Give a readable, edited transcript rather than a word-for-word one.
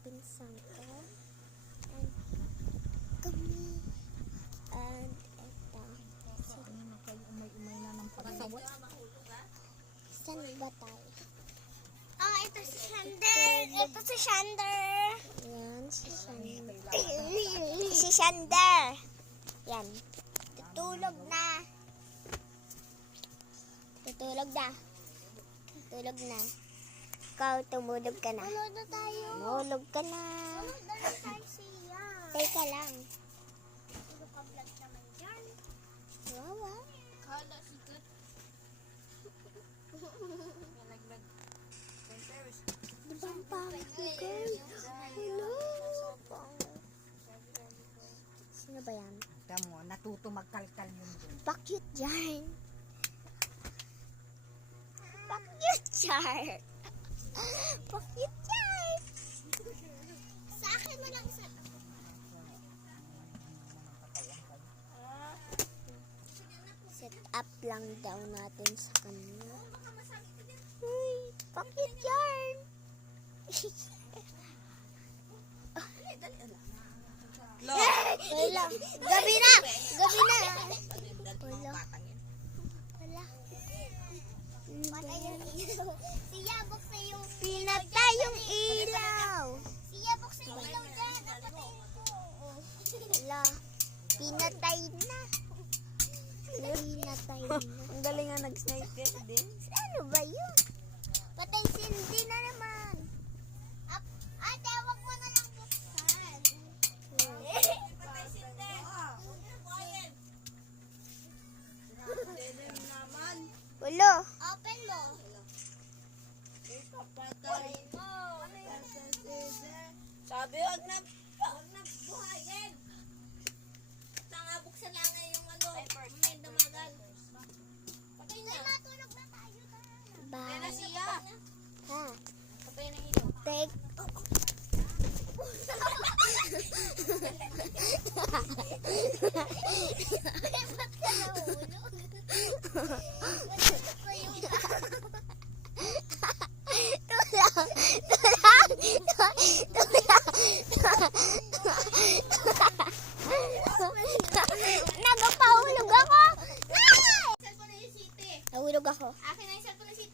pinsan ko. And kami. And ito. Kanina kayo umay-umay na ng pagkawat. Saan ba tayo? Ito si Shander. Ito si Shander. Yan, si Shander. Si Shander. Yan. Tutulog na. Tutulog na. Tutulog na. Ikaw, tumulog ka na. Tulog na tayo. Tumulog ka na. Tulog na lang tayo siya. Teka lang. Tulog ka vlog naman dyan. Wawa. Kala sikat. Diba ang pangit ni girl? Hello. Sino ba yan? Tamo, natuto magkalkal yun. Bakit dyan? Bakit dyan? Bakit dyan? Sa akin mo lang isa. Set up lang daw natin sa kanya. Uy, bakit dyan? Wala. Gabi na! Gabi na! Wala. Wala. Patay yung ilaw. Siya, buksan yung Pinatay yung ilaw. Siya, buksan yung ilaw dyan. Napatayin ko. Wala. Pinatay na. Pinatay na. Ang galing nga nag-snipe din. Ano ba yun? Patay sindi na naman. Ate, wag mo na lang buksan. Patay sindi. Wala. Open mo. Sabi, wag na buhayin. Tanga, buksan lang na yung ano, may damagal. Patay na. Matulog na tayo. Patay na Bye. siya. Ha? Patay na ito. Take. Ba't ka nahulog?